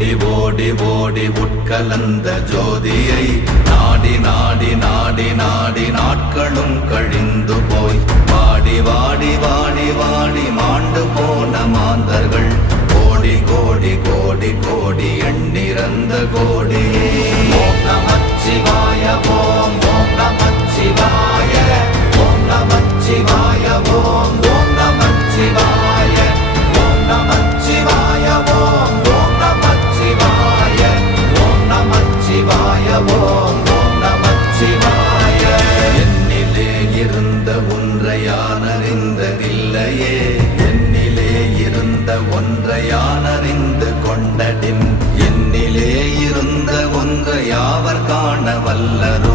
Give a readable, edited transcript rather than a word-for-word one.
ஓடி ஓடி ஓடி உட்கலந்த ஜோதியை நாடி நாடி நாடி நாடி நாட்களும் கழிந்து போய் வாடி வாடி வாடி வாடி மாண்டு போன மாந்தர்கள் கோடி கோடி கோடி கோடி எண்ணிறந்த கோடி. ஓம் நமச்சிவாய ஓம் ஓம் நமச்சிவாய ஓம் நமச்சிவாய ஓம் ஓம் நமச்சிவாய ஓம் நமச்சிவாய ஓம் ஓம் நமச்சிவாய ஓம் நமச்சிவாய ஓம் ஓம் நமச்சிவாய. என்னிலே இருந்த ஒன்றை யான் அறிந்ததில்லையே, என்னிலே இருந்த ஒன்றை யான் அறிந்து கொண்டடின், என்னிலே இருந்த ஒன்றை யாவர் காண வல்லரோ